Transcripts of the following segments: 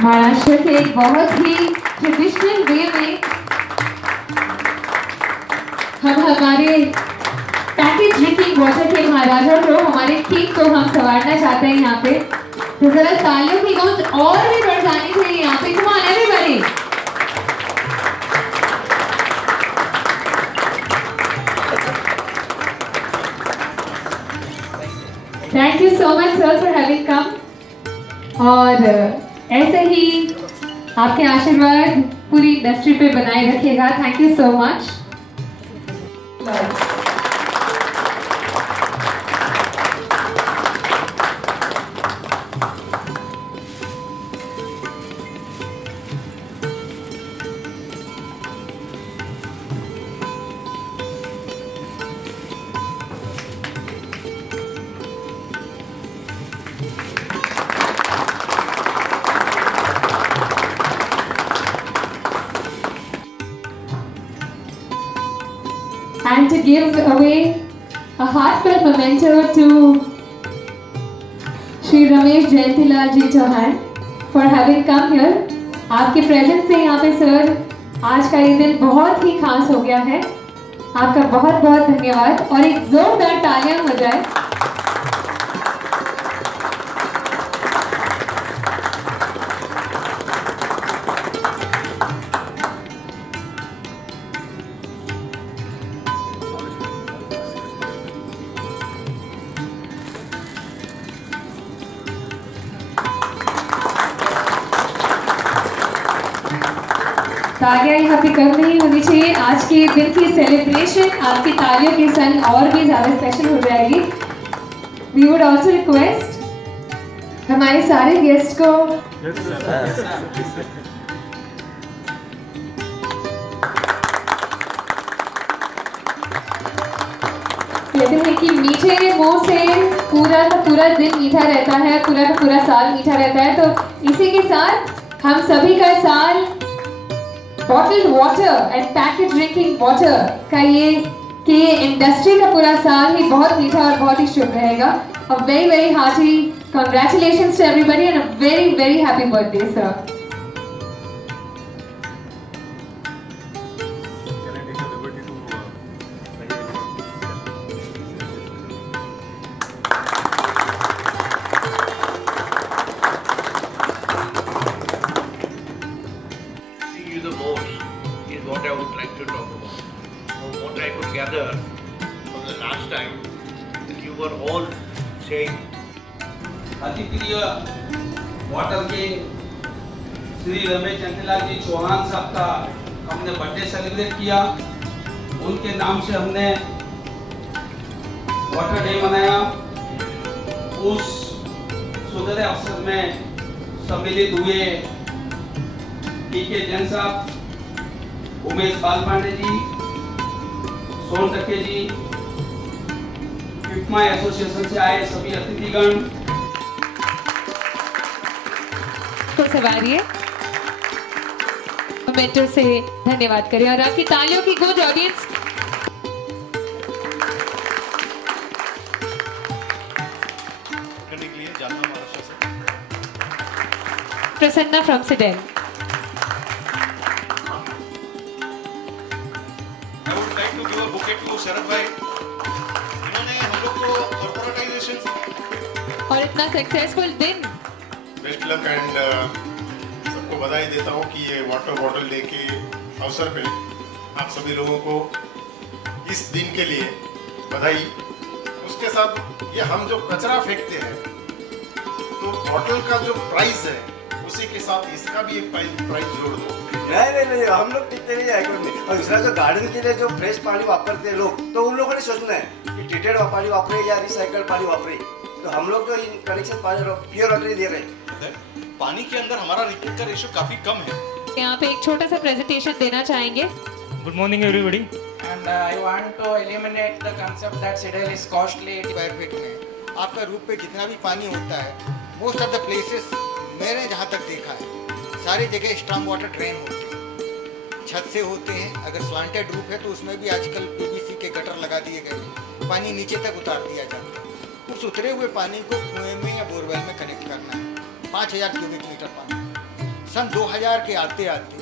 महाराष्ट्र के एक बहुत ही ट्रेडिशनल वे में हम हमारे पैकेज ड्रिंकिंग वाटर के महाराजा को, हमारे किंग को हम संवारना चाहते हैं यहाँ पे। तो जरा तालियों की गूंज और भी बढ़ जानी चाहिए यहाँ पे। Come on everybody. Thank you so much sir for having कम। और ऐसे ही आपके आशीर्वाद पूरी इंडस्ट्री पे बनाए रखिएगा। Thank you so much. And to give away a heartfelt memento to Shri Ramesh Jayantilal Ji Chauhan for having come here. आपके presence से यहाँ पे सर आज का ये दिन बहुत ही खास हो गया है। आपका बहुत बहुत धन्यवाद और एक जोरदार तालियां हो जाए। तालियां यहाँ पे कम नहीं होनी चाहिए। आज के दिन की सेलिब्रेशन आपकी तालियों के संग और भी ज़्यादा स्पेशल हो जाएगी। वी वुड ऑल्सो रिक्वेस्ट हमारे सारे गेस्ट को कहते हैं कि मीठे मुंह से पूरा का पूरा दिन मीठा रहता है, पूरा का पूरा साल मीठा रहता है। तो इसी के साथ हम सभी का साल bottled water and package drinking water का ये इंडस्ट्री का पूरा साल ही बहुत मीठा और बहुत ही शुभ रहेगा। A very very hearty congratulations to everybody and a very very happy birthday sir. What I would like to talk about. From what I could gather from the last time, that you were all saying. अति प्रिय water के श्री रमेश जयंतीलाल जी चौहान साहब का हमने birthday celebrate किया। उनके नाम से हमने वाटर डे मनाया। उस सुंदर अवसर में सम्मिलित हुए पीके जैन साहब, उमेश बालपांडे जी, सोन टक्के जी, फिफ्मा एसोसिएशन से आए सभी अतिथिगण को सवारिए मोमेंटो से धन्यवाद करें और आपकी तालियों की गूंज ऑडियंस करने के लिए जानना महाराष्ट्र से प्रसन्ना फ्रॉम सिडेल। शरद भाई, इन्होंने हम लोग को कॉर्पोरेटाइजेशन और इतना सक्सेसफुल दिन। बेस्ट लक एंड सबको बधाई देता हूँ कि ये वाटर बॉटल डे के अवसर पे आप सभी लोगों को इस दिन के लिए बधाई। उसके साथ ये हम जो कचरा फेंकते हैं तो बॉटल का जो प्राइस है उसी के साथ इसका भी एक प्राइस जोड़ दो। नहीं हम लोग टिकते नहीं है और दूसरा जो गार्डन के लिए जो फ्रेश पानी वापरते हैं लोग, तो उन लोगों ने सोचना है कि ट्रीटेड पानी वापरे या रिसाइकल पानी वापरे। तो हम लोग तो इन कनेक्शन पानी प्योर वाटर दे रहे हैं। पानी के अंदर हमारा लीकेज का रेशियो काफी कम है। यहाँ पे एक छोटा सा प्रेजेंटेशन देना चाहेंगे। Good morning everybody. And I want to eliminate the concept that Sidel is costly. Square feet में आपका रूप पे जितना भी पानी होता है, मोस्ट ऑफ द प्लेसेस मैंने जहाँ तक देखा है सारी जगह स्ट्रॉन्ग वाटर ड्रेन होते हैं, छत से होते हैं। अगर स्लांटेड रूप है तो उसमें भी आजकल पीवीसी के गटर लगा दिए गए, पानी नीचे तक उतार दिया जाता है। उस उतरे हुए पानी को कुएं में या बोरवेल में कनेक्ट करना है। 5000 क्यूबिक मीटर पानी सन 2000 के आते आते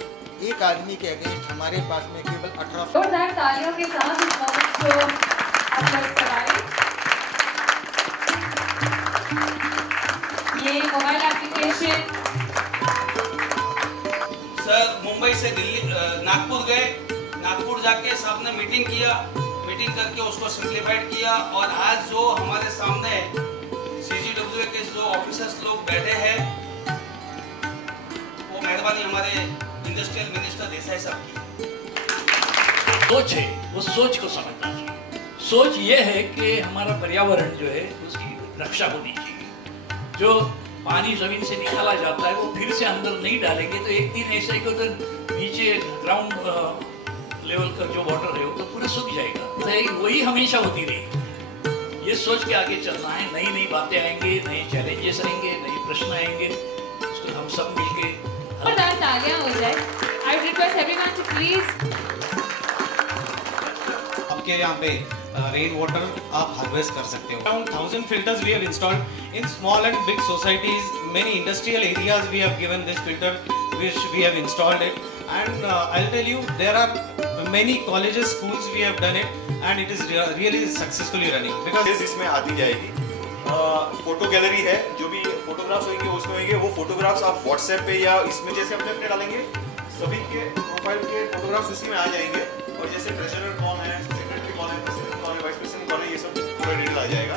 एक आदमी के अगेंस्ट हमारे पास में केवल 18 जोरदार तालियों के साथ इस मोमेंट को आप लोग कराएं। ये मोबाइल एप्लीकेशन सर मुंबई से दिल्ली नागपुर गए, नागपुर जाके साहब ने मीटिंग किया, मीटिंग करके उसको सिंप्लीफाइड किया और आज जो हमारे सामने CGWA के जो ऑफिसर्स लोग बैठे हैं वो मेहरबानी हमारे इंडस्ट्रियल मिनिस्टर देसाई साहब की। सोच है, वो सोच को समझना चाहिए। सोच ये है कि हमारा पर्यावरण जो है उसकी रक्षा होनी चाहिए। जो पानी जमीन से निकाला जाता है वो फिर से अंदर नहीं डालेंगे तो एक दिन ऐसा ही तो नीचे ग्राउंड लेवल का जो वाटर है वो तो पूरा सूख जाएगा। तो वही हमेशा होती रहेगी। ये सोच के आगे चलना है। नई नई बातें आएंगे, नए चैलेंजेस आएंगे, नए प्रश्न आएंगे, उसको हम सब मिलके तालियां हो जाए। I request everyone to please आपके यहाँ पे रेन वाटर आप हार्वेस्ट कर सकते हो। Around 1000 filters we have installed in small and big societies, many industrial areas we have given this filter which we have installed it, and I'll tell you there are many colleges, schools we have done it and it is really successfully running because इसमें आती जाएगी। Photo gallery है, जो भी photographs होंगे उसमें होंगे, वो फोटोग्राफ्स आप व्हाट्सएप पे या इसमें जैसे अपने डालेंगे सभी के प्रोफाइल के फोटोग्राफ्स उसी में आ जाएंगे और जैसे ट्रेजरर कौन है, सेक्रेटरी कौन है, प्रेसिडेंट कौन है, वाइस प्रेसिडेंट कौन है, ये सब पूरा डिटेल आ जाएगा।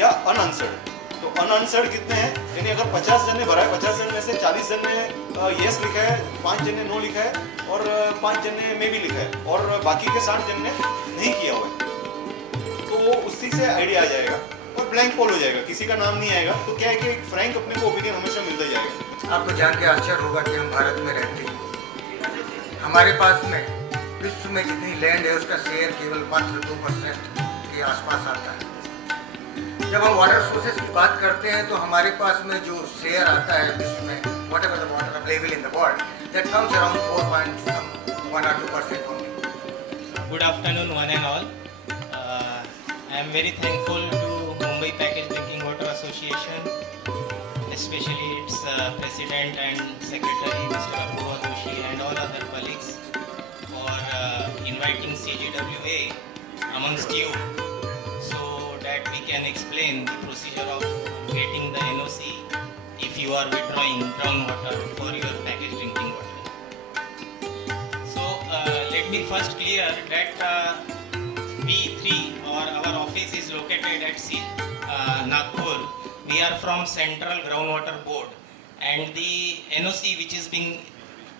या अनआंसर्ड, तो अनआंसर्ड कितने हैं, यानी अगर 50 जन ने भरा है, 50 जन में से 40 जन ने येस लिखा है, 5 जन ने नो लिखा है और 5 जन ने मे भी लिखा है और बाकी के 60 जन ने नहीं किया हुआ है। तो वो उसी से आइडिया आ जाएगा और ब्लैंक पोल हो जाएगा, किसी का नाम नहीं आएगा। तो क्या है कि फ्रैंक अपने को ओपिनियन हमेशा मिलता जाएगा। आपको जान के आश्चर्य होगा कि हम भारत में रहते हैं। हमारे पास में विश्व में जितनी लैंड है उसका शेयर केवल मात्र 2% के आसपास आता है। जब हम वाटर सोर्सेज की बात करते हैं तो हमारे पास में जो शेयर आता है विश्व में, whatever the water available in the world, that comes around 4.1 or 2% only. Good afternoon one and all. I am very thankful to Mumbai Packaged Drinking Water Association, especially its president and secretary Mr. Apurva Doshi and all other colleagues for inviting CGWA amongst you so that we can explain the procedure of getting the NOC if you are withdrawing groundwater for your packaged drinking water. So let me first clear that P3 or our office is located at Nagpur. We are from Central Groundwater Board and the NOC which is being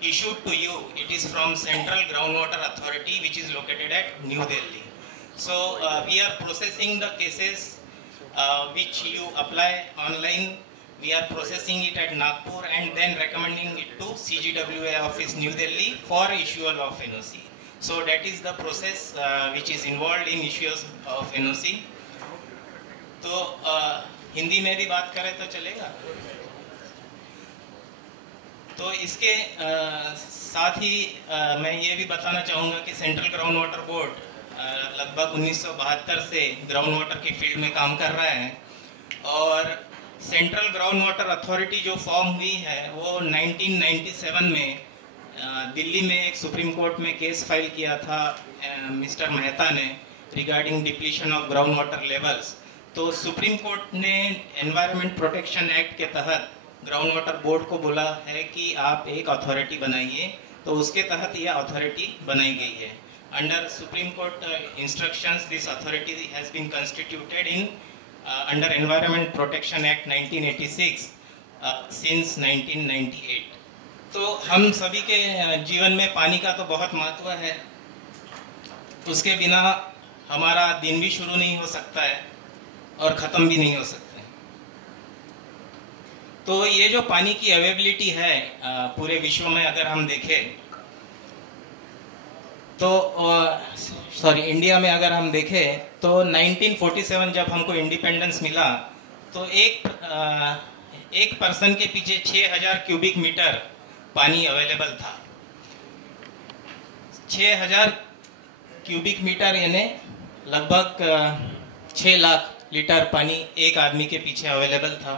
issued to you, it is from Central Groundwater Authority which is located at New Delhi. So we are processing the cases which you apply online. We are processing it at Nagpur and then recommending it to CGWA office New Delhi for issual of NOC. So that is the process which is involved in issues of NOC. तो हिंदी में भी बात करें तो चलेगा। तो इसके साथ ही मैं ये भी बताना चाहूँगा कि सेंट्रल ग्राउंड वाटर बोर्ड लगभग 1972 से ग्राउंड वाटर की फील्ड में काम कर रहा है और सेंट्रल ग्राउंड वाटर अथॉरिटी जो फॉर्म हुई है वो 1997 में दिल्ली में एक सुप्रीम कोर्ट में केस फाइल किया था मिस्टर मेहता ने regarding depletion of ground water levels. तो सुप्रीम कोर्ट ने एनवायरनमेंट प्रोटेक्शन एक्ट के तहत ग्राउंड वाटर बोर्ड को बोला है कि आप एक अथॉरिटी बनाइए, तो उसके तहत यह अथॉरिटी बनाई गई है। Under supreme court instructions this authority has been constituted in under environment protection act 1986 since 1998। तो हम सभी के जीवन में पानी का तो बहुत महत्व है, उसके बिना हमारा दिन भी शुरू नहीं हो सकता है और ख़त्म भी नहीं हो सकता है। तो ये जो पानी की अवेलेबिलिटी है पूरे विश्व में अगर हम देखें तो इंडिया में अगर हम देखें तो 1947 जब हमको इंडिपेंडेंस मिला तो एक पर्सन के पीछे 6000 क्यूबिक मीटर पानी अवेलेबल था। 6000 क्यूबिक मीटर यानी लगभग 6 लाख लीटर पानी एक आदमी के पीछे अवेलेबल था।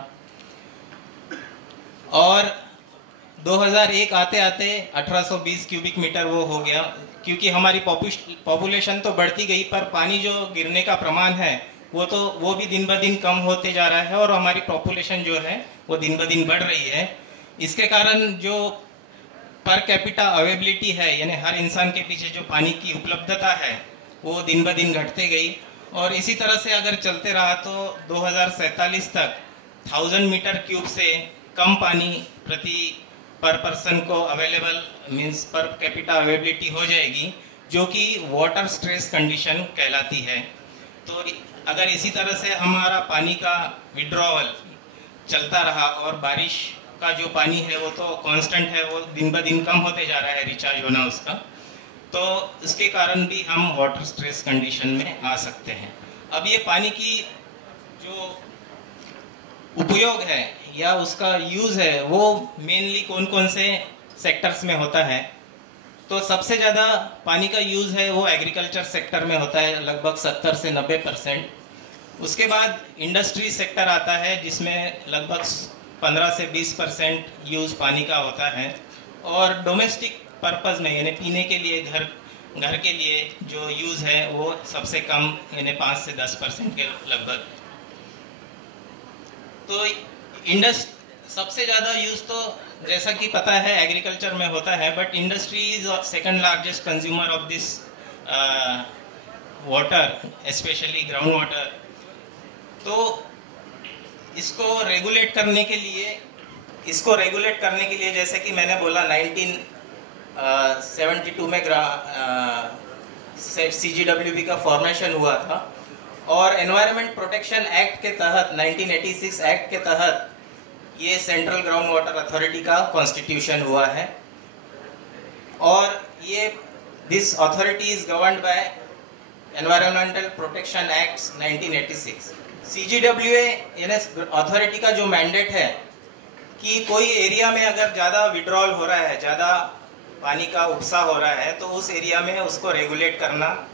और 2001 आते आते 1820 क्यूबिक मीटर वो हो गया, क्योंकि हमारी पॉपुलेशन तो बढ़ती गई पर पानी जो गिरने का प्रमाण है वो भी दिन ब दिन कम होते जा रहा है और हमारी पॉपुलेशन जो है वो दिन ब दिन बढ़ रही है। इसके कारण जो पर कैपिटा अवेबिलिटी है, यानी हर इंसान के पीछे जो पानी की उपलब्धता है वो दिन ब दिन घटते गई और इसी तरह से अगर चलते रहा तो 2047 तक 1000 मीटर क्यूब से कम पानी प्रति पर पर्सन को available means per capita availability हो जाएगी, जो कि वाटर स्ट्रेस कंडीशन कहलाती है। तो अगर इसी तरह से हमारा पानी का विड्रॉवल चलता रहा और बारिश का जो पानी है वो तो कांस्टेंट है, वो दिन ब दिन कम होते जा रहा है रिचार्ज होना उसका, तो इसके कारण भी हम वाटर स्ट्रेस कंडीशन में आ सकते हैं। अब ये पानी की जो उपयोग है या उसका यूज़ है वो मेनली कौन कौन से सेक्टर्स में होता है, तो सबसे ज़्यादा पानी का यूज़ है वो एग्रीकल्चर सेक्टर में होता है, लगभग 70 से 90%। उसके बाद इंडस्ट्री सेक्टर आता है जिसमें लगभग 15 से 20% यूज़ पानी का होता है, और डोमेस्टिक पर्पज़ में यानी पीने के लिए घर के लिए जो यूज़ है वो सबसे कम यानी 5 से 10% के लगभग। तो सबसे ज़्यादा यूज़ तो जैसा कि पता है एग्रीकल्चर में होता है, but industry is second largest consumer of this water, specially ground water. तो इसको रेगुलेट करने के लिए जैसे कि मैंने बोला 1972 में CGWB का फॉर्मेशन हुआ था और एनवायरनमेंट प्रोटेक्शन एक्ट के तहत 1986 एक्ट के तहत ये सेंट्रल ग्राउंड वाटर अथॉरिटी का कॉन्स्टिट्यूशन हुआ है और ये this authority is governed bye environmental protection act 1986। CGWA यानी अथॉरिटी का जो मैंडेट है कि कोई एरिया में अगर ज़्यादा विड्रॉल हो रहा है, ज़्यादा पानी का उपसा हो रहा है, तो उस एरिया में उसको रेगुलेट करना,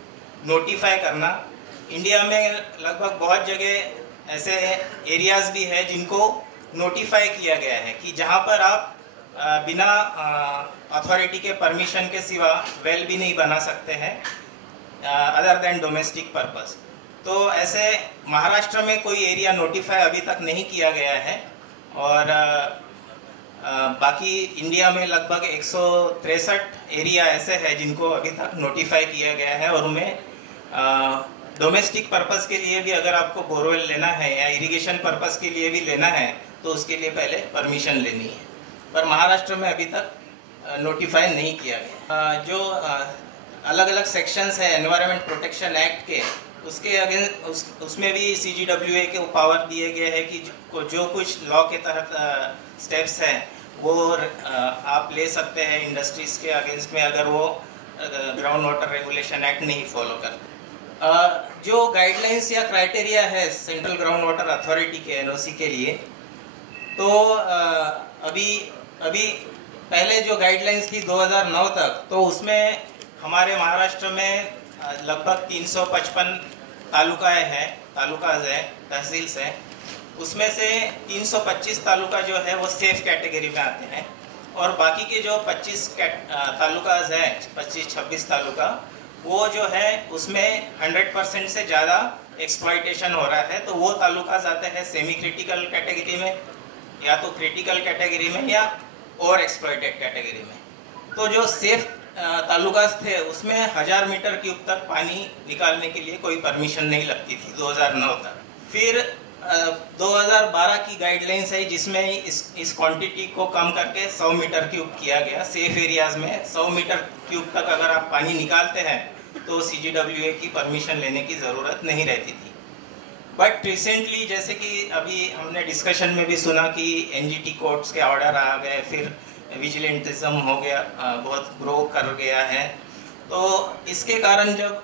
नोटिफाई करना। इंडिया में लगभग बहुत जगह ऐसे एरियाज भी है जिनको नोटिफाई किया गया है कि जहाँ पर आप बिना अथॉरिटी के परमिशन के सिवा वेल भी नहीं बना सकते हैं अदर देन डोमेस्टिक पर्पस। तो ऐसे महाराष्ट्र में कोई एरिया नोटिफाई अभी तक नहीं किया गया है और बाकी इंडिया में लगभग 163 एरिया ऐसे हैं जिनको अभी तक नोटिफाई किया गया है और उनमें डोमेस्टिक पर्पस के लिए भी अगर आपको बोरवेल लेना है या इरिगेशन पर्पस के लिए भी लेना है तो उसके लिए पहले परमिशन लेनी है, पर महाराष्ट्र में अभी तक नोटिफाई नहीं किया गया। जो अलग अलग सेक्शंस है एनवायरनमेंट प्रोटेक्शन एक्ट के, उसके अगेंस्ट उसमें भी CGWA के पावर दिए गए हैं कि जो कुछ लॉ के तहत स्टेप्स हैं वो आप ले सकते हैं इंडस्ट्रीज़ के अगेंस्ट में अगर वो ग्राउंड वाटर रेगुलेशन एक्ट नहीं फॉलो करते। जो गाइडलाइंस या क्राइटेरिया है सेंट्रल ग्राउंड वाटर अथॉरिटी के NOC के लिए, तो अभी पहले जो गाइडलाइंस थी 2009 तक, तो उसमें हमारे महाराष्ट्र में लगभग 355 तालुकाज हैं, तहसील्स हैं। उसमें से 325 तालुका जो है वो सेफ कैटेगरी में आते हैं और बाकी के जो 25 तालुकाज हैं, 25-26 तालुका, वो जो है उसमें 100% से ज़्यादा एक्सप्लॉइटेशन हो रहा है, तो वो तालुकाज आते हैं सेमी क्रिटिकल कैटेगरी में या तो क्रिटिकल कैटेगरी में या और एक्सप्लॉइटेड कैटेगरी में। तो जो सेफ तालुकाज थे उसमें 1000 मीटर क्यूब तक पानी निकालने के लिए कोई परमिशन नहीं लगती थी 2009 तक। फिर 2012 की गाइडलाइंस है जिसमें इस क्वांटिटी को कम करके 100 मीटर क्यूब किया गया। सेफ एरियाज में 100 मीटर क्यूब तक अगर आप पानी निकालते हैं तो CGWA की परमिशन लेने की ज़रूरत नहीं रहती थी। बट रिसेंटली जैसे कि अभी हमने डिस्कशन में भी सुना कि NGT कोर्ट्स के ऑर्डर आ गए, फिर विजिलेंटिज्म हो गया, बहुत ग्रो कर गया है, तो इसके कारण जब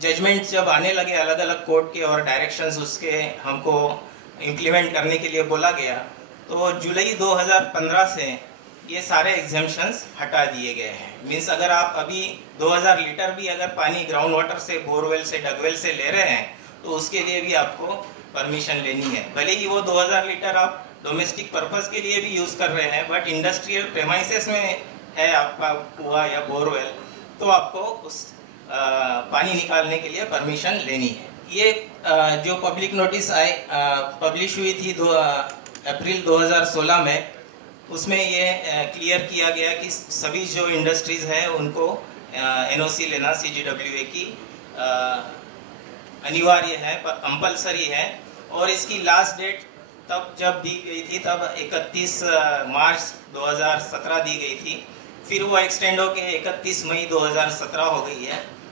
जजमेंट्स जब आने लगे अलग अलग कोर्ट के और डायरेक्शंस उसके हमको इम्प्लीमेंट करने के लिए बोला गया, तो जुलाई 2015 से ये सारे एग्जेम्पशंस हटा दिए गए हैं। मीन्स अगर आप अभी 2000 लीटर भी अगर पानी ग्राउंड वाटर से, बोरवेल से, डगवेल से ले रहे हैं तो उसके लिए भी आपको परमिशन लेनी है, भले ही वो 2000 लीटर आप डोमेस्टिक पर्पस के लिए भी यूज़ कर रहे हैं, बट इंडस्ट्रियल प्रेमाइसेस में है आपका कुआं या बोरवेल, तो आपको उस पानी निकालने के लिए परमिशन लेनी है। ये जो पब्लिक नोटिस पब्लिश हुई थी अप्रैल 2016 में, उसमें ये क्लियर किया गया कि सभी जो इंडस्ट्रीज़ हैं उनको NOC लेना CGWA की अनिवार्य है, कंपलसरी है। और इसकी लास्ट डेट तब जब दी गई थी तब 31 मार्च 2017 दी गई थी, फिर वो एक्सटेंड होकर 31 मई 2017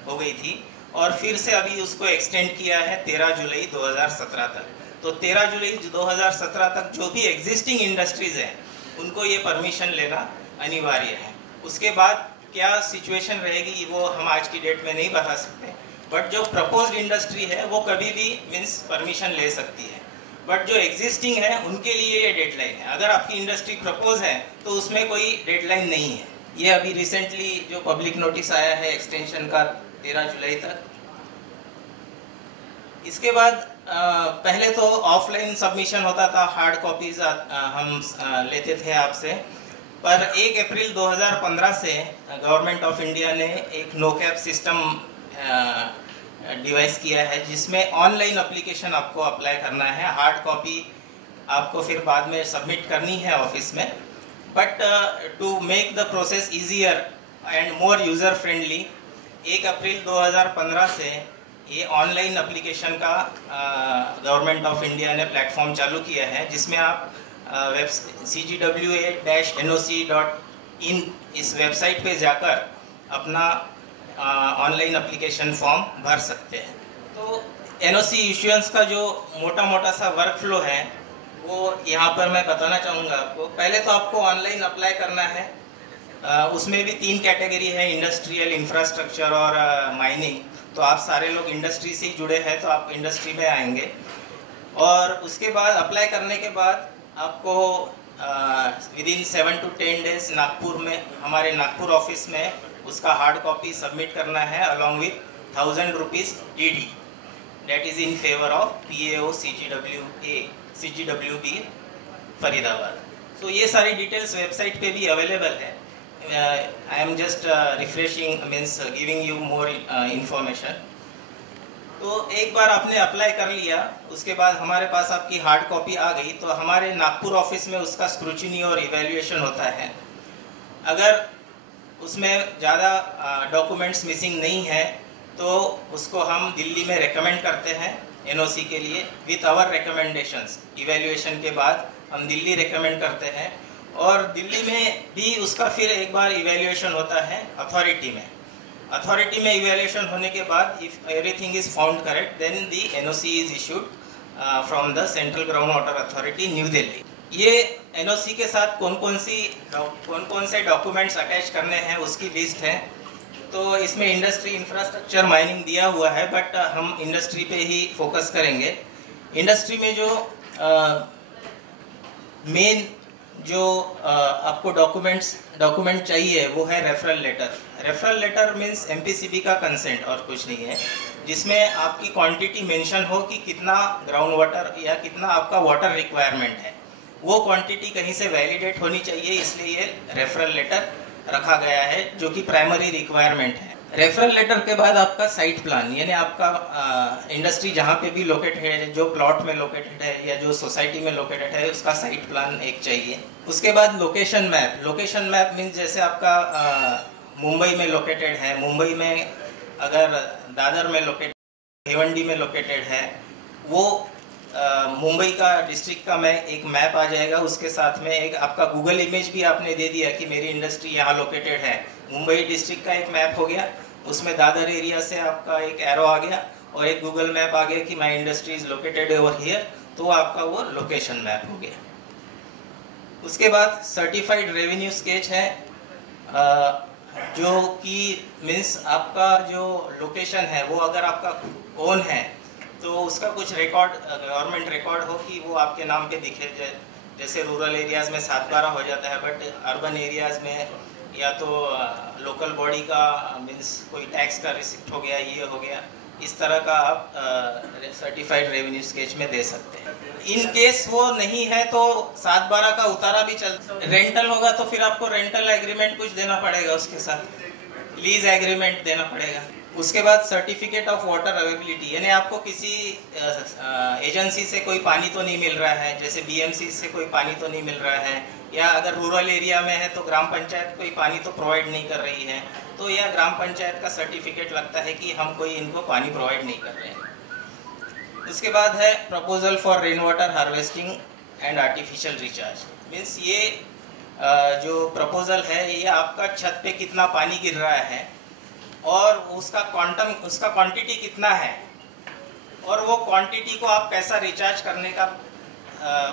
हो गई थी, और फिर से अभी उसको एक्सटेंड किया है 13 जुलाई 2017 तक। तो 13 जुलाई 2017 तक जो भी एग्जिस्टिंग इंडस्ट्रीज़ हैं उनको ये परमिशन लेना अनिवार्य है। उसके बाद क्या सिचुएशन रहेगी वो हम आज की डेट में नहीं बता सकते, बट जो प्रपोज्ड इंडस्ट्री है वो कभी भी मीन्स परमिशन ले सकती है, बट जो एग्जिस्टिंग है उनके लिए ये डेडलाइन है। अगर आपकी इंडस्ट्री प्रपोज है तो उसमें कोई डेडलाइन नहीं है। ये अभी रिसेंटली जो पब्लिक नोटिस आया है एक्सटेंशन का 13 जुलाई तक। इसके बाद पहले तो ऑफलाइन सबमिशन होता था, हार्ड कॉपीज हम लेते थे आपसे, पर 1 अप्रैल 2015 से गवर्नमेंट ऑफ इंडिया ने एक नो कैप सिस्टम डिवाइस किया है, जिसमें ऑनलाइन एप्लीकेशन आपको अप्लाई करना है। हार्ड कॉपी आपको फिर बाद में सबमिट करनी है ऑफिस में, but to make the process easier and more user friendly 1 April 2015 से ये ऑनलाइन एप्लीकेशन का गवर्नमेंट ऑफ इंडिया ने प्लेटफॉर्म चालू किया है, जिसमें आप CGWA-NOC.in इस वेबसाइट पे जाकर अपना ऑनलाइन एप्लीकेशन फॉर्म भर सकते हैं। तो NOC इश्यूएंस का जो मोटा सा वर्क फ्लो है वो यहाँ पर मैं बताना चाहूँगा आपको। पहले तो आपको ऑनलाइन अप्लाई करना है, उसमें भी 3 कैटेगरी है, इंडस्ट्रियल, इंफ्रास्ट्रक्चर और माइनिंग। तो आप सारे लोग इंडस्ट्री से ही जुड़े हैं तो आप इंडस्ट्री में आएंगे, और उसके बाद अप्लाई करने के बाद आपको विदिन 7 to 10 डेज नागपुर में, हमारे नागपुर ऑफिस में उसका हार्ड कॉपी सबमिट करना है along with 1000 rupees DD, that is in favour of PAO CGWB Faridabad. तो ये सारी डिटेल्स वेबसाइट पे भी अवेलेबल है। I am just refreshing means giving you more information. तो एक बार आपने अप्लाई कर लिया, उसके बाद हमारे पास आपकी हार्ड कॉपी आ गई, तो हमारे नागपुर ऑफिस में उसका स्क्रूटिनी और इवैल्यूएशन होता है। अगर उसमें ज़्यादा डॉक्यूमेंट्स मिसिंग नहीं है तो उसको हम दिल्ली में रेकमेंड करते हैं NOC के लिए विथ आवर रिकमेंडेशंस। इवैल्यूएशन के बाद हम दिल्ली रेकमेंड करते हैं, और दिल्ली में भी उसका फिर एक बार इवैल्यूएशन होता है अथॉरिटी में। अथॉरिटी में इवैल्यूएशन होने के बाद if everything is found correct then the NOC is issued from the central ground water authority New Delhi. ये NOC के साथ कौन कौन से डॉक्यूमेंट्स अटैच करने हैं उसकी लिस्ट है। तो इसमें इंडस्ट्री, इंफ्रास्ट्रक्चर, माइनिंग दिया हुआ है, बट हम इंडस्ट्री पे ही फोकस करेंगे। इंडस्ट्री में जो मेन जो आपको डॉक्यूमेंट चाहिए वो है referral letter. Referral letter means MPCB का कंसेंट और कुछ नहीं है, जिसमें आपकी क्वांटिटी मेंशन हो कि कितना ग्राउंड वाटर या कितना आपका वाटर रिक्वायरमेंट है, वो क्वांटिटी कहीं से वैलिडेट होनी चाहिए, इसलिए ये रेफरल लेटर रखा गया है जो कि प्राइमरी रिक्वायरमेंट है। रेफरल लेटर के बाद आपका साइट प्लान, यानी आपका इंडस्ट्री जहाँ पे भी लोकेटेड है, जो प्लॉट में लोकेटेड है या जो सोसाइटी में लोकेटेड है, उसका साइट प्लान एक चाहिए। उसके बाद location map. Location map means जैसे आपका मुंबई में लोकेटेड है, मुंबई में अगर दादर में लोकेटेड, भिवंडी में लोकेटेड है, वो मुंबई का डिस्ट्रिक्ट का मैं एक मैप आ जाएगा। उसके साथ में एक आपका गूगल इमेज भी आपने दे दिया कि मेरी इंडस्ट्री यहाँ लोकेटेड है। मुंबई डिस्ट्रिक्ट का एक मैप हो गया, उसमें दादर एरिया से आपका एक एरो आ गया और एक गूगल मैप आ गया कि my industry is located over here, तो आपका वो लोकेशन मैप हो गया। उसके बाद सर्टिफाइड रेवेन्यू स्केच है, जो कि मीन्स आपका जो लोकेशन है वो अगर आपका ओन है तो उसका कुछ रिकॉर्ड, गवर्नमेंट रिकॉर्ड हो कि वो आपके नाम पे दिखे। जैसे रूरल एरियाज़ में 7/12 हो जाता है, बट अर्बन एरियाज़ में या तो लोकल बॉडी का मीन्स कोई टैक्स का रिसिप्ट हो गया, ये हो गया, इस तरह का आप सर्टिफाइड रेवेन्यू स्केच में दे सकते हैं। इन केस वो नहीं है तो 7/12 का उतारा भी चल, रेंटल होगा तो फिर आपको रेंटल एग्रीमेंट कुछ देना पड़ेगा, उसके साथ लीज एग्रीमेंट देना पड़ेगा। उसके बाद सर्टिफिकेट ऑफ वाटर अवेलेबिलिटी, यानी आपको किसी एजेंसी से कोई पानी तो नहीं मिल रहा है, जैसे बीएमसी से कोई पानी तो नहीं मिल रहा है, या अगर रूरल एरिया में है तो ग्राम पंचायत कोई पानी तो प्रोवाइड नहीं कर रही है, तो यह ग्राम पंचायत का सर्टिफिकेट लगता है कि हम कोई इनको पानी प्रोवाइड नहीं कर रहे हैं। उसके बाद है proposal for rain water harvesting and artificial recharge. Means ये जो प्रपोजल है ये आपका छत पे कितना पानी गिर रहा है और उसका क्वांटम, उसका क्वांटिटी कितना है, और वो क्वांटिटी को आप कैसा रिचार्ज करने का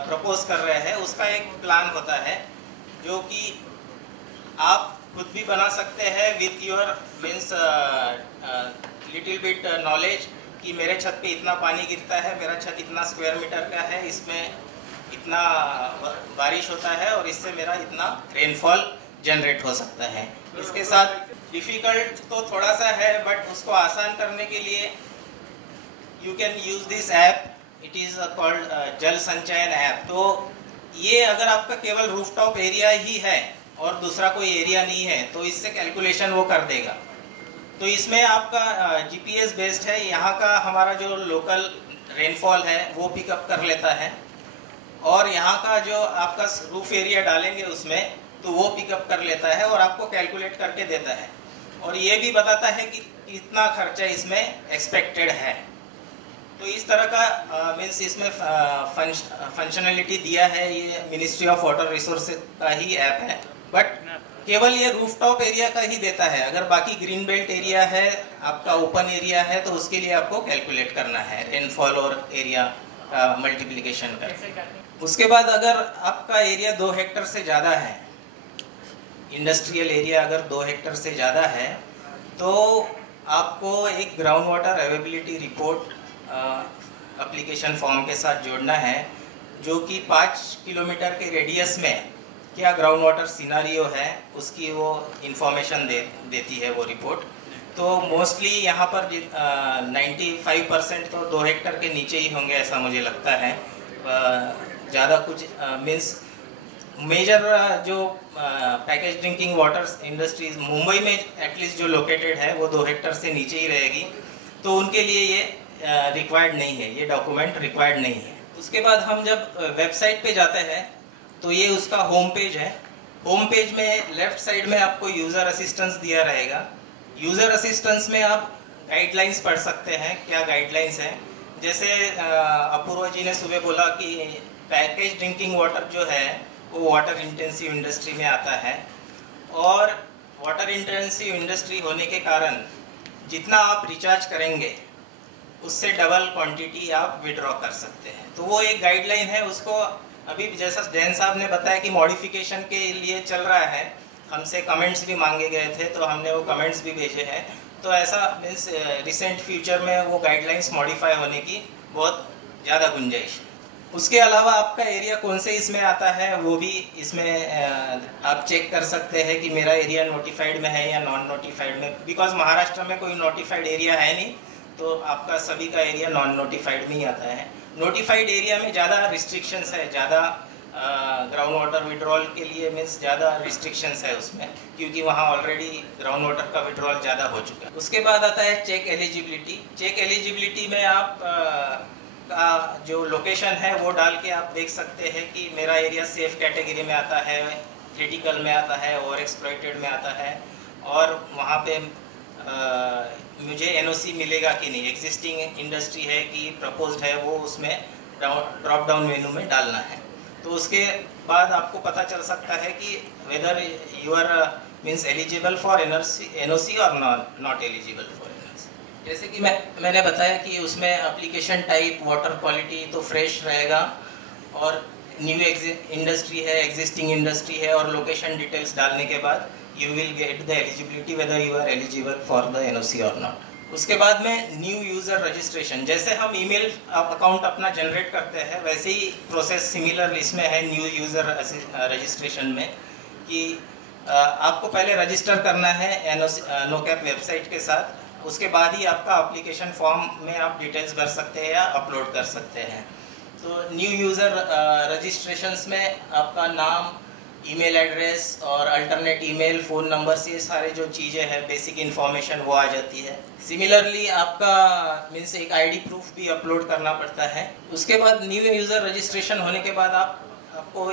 प्रपोज कर रहे हैं, उसका एक प्लान होता है जो कि आप खुद भी बना सकते हैं with your means little bit knowledge कि मेरे छत पे इतना पानी गिरता है, मेरा छत इतना स्क्वायर मीटर का है, इसमें इतना बारिश होता है और इससे मेरा इतना रेनफॉल जनरेट हो सकता है। इसके साथ डिफ़िकल्ट तो थोड़ा सा है, बट उसको आसान करने के लिए you can use this app, it is called जल संचयन ऐप। तो ये अगर आपका केवल रूफटॉप एरिया ही है और दूसरा कोई एरिया नहीं है तो इससे कैलकुलेशन वो कर देगा। तो इसमें आपका जीपीएस बेस्ड है, यहाँ का हमारा जो लोकल रेनफॉल है वो पिकअप कर लेता है, और यहाँ का जो आपका रूफ एरिया डालेंगे उसमें तो वो पिकअप कर लेता है और आपको कैलकुलेट करके देता है, और ये भी बताता है कि कितना खर्चा इसमें एक्सपेक्टेड है। तो इस तरह का मीन्स इसमें फंक्शनलिटी दिया है, ये मिनिस्ट्री ऑफ वाटर रिसोर्सेज का ही ऐप है, बट केवल ये रूफटॉप एरिया का ही देता है। अगर बाकी ग्रीन बेल्ट एरिया है, आपका ओपन एरिया है, तो उसके लिए आपको कैलकुलेट करना है रेनफॉल और एरिया मल्टीप्लिकेशन कर। उसके बाद अगर आपका एरिया 2 हेक्टर से ज़्यादा है, इंडस्ट्रियल एरिया अगर 2 हेक्टर से ज़्यादा है, तो आपको एक ground water availability report application form के साथ जोड़ना है, जो कि 5 किलोमीटर के रेडियस में क्या ग्राउंड वाटर सिनारियो है उसकी वो इंफॉर्मेशन देती है वो रिपोर्ट। तो मोस्टली यहाँ पर 95% तो 2 हेक्टर के नीचे ही होंगे ऐसा मुझे लगता है। ज़्यादा कुछ मीन्स मेजर जो package drinking water industries Mumbai में एटलीस्ट जो लोकेटेड है वो 2 हेक्टर से नीचे ही रहेगी, तो उनके लिए ये रिक्वायर्ड नहीं है, ये डॉक्यूमेंट रिक्वायर्ड नहीं है। उसके बाद हम जब वेबसाइट पे जाते हैं तो ये उसका होम पेज है। होम पेज में लेफ्ट साइड में आपको यूज़र असिस्टेंस दिया रहेगा। यूज़र असिस्टेंस में आप गाइडलाइंस पढ़ सकते हैं, क्या गाइडलाइंस हैं। जैसे अपूर्वा जी ने सुबह बोला कि पैकेज ड्रिंकिंग वाटर जो है वो वाटर इंटेंसिव इंडस्ट्री में आता है, और वाटर इंटेंसिव इंडस्ट्री होने के कारण जितना आप रिचार्ज करेंगे उससे डबल क्वांटिटी आप विड्रॉ कर सकते हैं। तो वो एक गाइडलाइन है, उसको अभी जैसा जैन साहब ने बताया कि मॉडिफिकेशन के लिए चल रहा है, हमसे कमेंट्स भी मांगे गए थे तो हमने वो कमेंट्स भी भेजे हैं। तो ऐसा मीन्स रिसेंट फ्यूचर में वो गाइडलाइंस मॉडिफाई होने की बहुत ज़्यादा गुंजाइश है। उसके अलावा आपका एरिया कौन से इसमें आता है वो भी इसमें आप चेक कर सकते हैं कि मेरा एरिया नोटिफाइड में है या नॉन नोटिफाइड में। बिकॉज महाराष्ट्र में कोई नोटिफाइड एरिया है नहीं, तो आपका सभी का एरिया नॉन नोटिफाइड में ही आता है। नोटिफाइड एरिया में ज़्यादा रिस्ट्रिक्शंस है, ज़्यादा ग्राउंड वाटर विड्रॉल के लिए मीन्स ज़्यादा रिस्ट्रिक्शंस है उसमें, क्योंकि वहाँ ऑलरेडी ग्राउंड वाटर का विड्रॉल ज़्यादा हो चुका है। उसके बाद आता है चेक एलिजिबिलिटी। चेक एलिजिबिलिटी में आप का जो लोकेशन है वो डाल के आप देख सकते हैं कि मेरा एरिया सेफ कैटेगरी में आता है, क्रिटिकल में आता है, ओवर एक्सप्लॉइटेड में आता है, और वहाँ पे मुझे एनओसी मिलेगा कि नहीं, एग्जिस्टिंग इंडस्ट्री है कि प्रपोज्ड है, वो उसमें ड्रॉप डाउन मेनू में डालना है। तो उसके बाद आपको पता चल सकता है कि whether you are means eligible for NOC और नॉट एलिजिबल फॉर एनओसी। जैसे कि मैंने बताया कि उसमें एप्लीकेशन टाइप वाटर क्वालिटी तो फ्रेश रहेगा, और न्यू इंडस्ट्री है, एग्जिस्टिंग इंडस्ट्री है, और लोकेशन डिटेल्स डालने के बाद you will get the eligibility whether you are eligible for the NOC or not. उसके बाद में न्यू यूज़र रजिस्ट्रेशन, जैसे हम ईमेल अकाउंट अपना जनरेट करते हैं वैसे ही प्रोसेस सिमिलर इसमें है न्यू यूज़र रजिस्ट्रेशन में, कि आपको पहले रजिस्टर करना है NOCAP वेबसाइट के साथ, उसके बाद ही आपका एप्लीकेशन फॉर्म में आप डिटेल्स भर सकते हैं या अपलोड कर सकते हैं। तो न्यू यूज़र रजिस्ट्रेशंस में आपका नाम, ईमेल एड्रेस और अल्टरनेट ईमेल, फ़ोन नंबर, ये सारे जो चीज़ें हैं बेसिक इन्फॉर्मेशन वो आ जाती है। सिमिलरली आपका मीन्स एक आईडी प्रूफ भी अपलोड करना पड़ता है। उसके बाद न्यू यूज़र रजिस्ट्रेशन होने के बाद आपको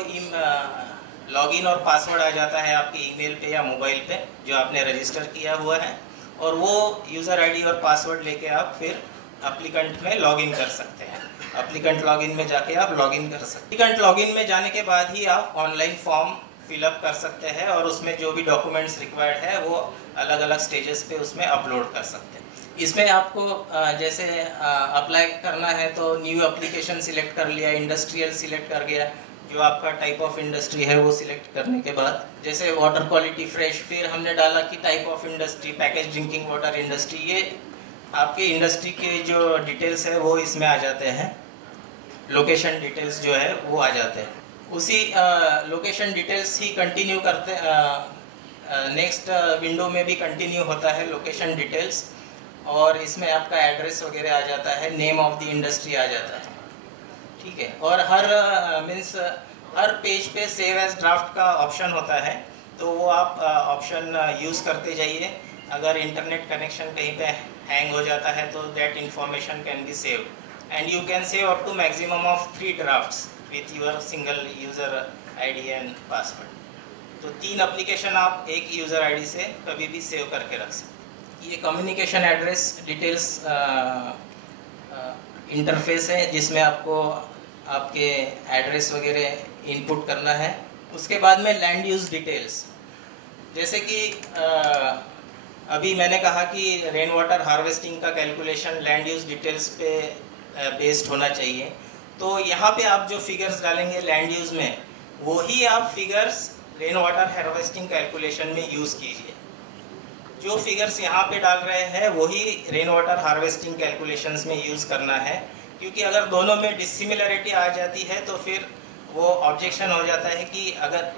लॉगिन और पासवर्ड आ जाता है आपके ईमेल पे या मोबाइल पे जो आपने रजिस्टर किया हुआ है, और वो यूज़र आईडी और पासवर्ड लेके आप फिर एप्लीकेंट में लॉगिन कर सकते हैं। एप्लीकेंट लॉगिन में जाके आप लॉगिन कर सकते हैं। एप्लीकेंट लॉगिन में जाने के बाद ही आप ऑनलाइन फॉर्म फिलअप कर सकते हैं और उसमें जो भी डॉक्यूमेंट्स रिक्वायर्ड है वो अलग अलग स्टेजेस पे उसमें अपलोड कर सकते हैं। इसमें आपको जैसे अप्लाई करना है तो न्यू एप्लीकेशन सिलेक्ट कर लिया, इंडस्ट्रियल सिलेक्ट कर गया, जो आपका टाइप ऑफ इंडस्ट्री है वो सिलेक्ट करने के बाद जैसे वाटर क्वालिटी फ्रेश, फिर हमने डाला कि type of industry package drinking water industry, ये आपके इंडस्ट्री के जो डिटेल्स है वो इसमें आ जाते हैं। लोकेशन डिटेल्स जो है वो आ जाते हैं। उसी लोकेशन डिटेल्स ही कंटिन्यू करते नेक्स्ट विंडो में भी कंटिन्यू होता है लोकेशन डिटेल्स, और इसमें आपका एड्रेस वगैरह आ जाता है, नेम ऑफ द इंडस्ट्री आ जाता है, ठीक है। और हर पेज पे सेव एज ड्राफ्ट का ऑप्शन होता है, तो वो आप ऑप्शन यूज़ करते जाइए। अगर इंटरनेट कनेक्शन कहीं पे हैंग हो जाता है तो that information can be saved and you can save up to maximum of 3 drafts with your single user ID and password. तो 3 एप्लीकेशन आप एक यूज़र आईडी से कभी भी सेव करके रख सकते। ये कम्युनिकेशन एड्रेस डिटेल्स इंटरफेस है जिसमें आपको आपके एड्रेस वगैरह इनपुट करना है। उसके बाद में लैंड यूज़ डिटेल्स, जैसे कि अभी मैंने कहा कि रेन वाटर हार्वेस्टिंग का कैलकुलेशन लैंड यूज़ डिटेल्स पे बेस्ड होना चाहिए। तो यहाँ पे आप जो फिगर्स डालेंगे लैंड यूज़ में, वही आप figures rain water harvesting calculation में यूज़ कीजिए। जो फिगर्स यहाँ पे डाल रहे हैं वही रेन वाटर हार्वेस्टिंग कैलकुलेशंस में यूज़ करना है, क्योंकि अगर दोनों में डिसिमिलरिटी आ जाती है तो फिर वो ऑब्जेक्शन हो जाता है कि अगर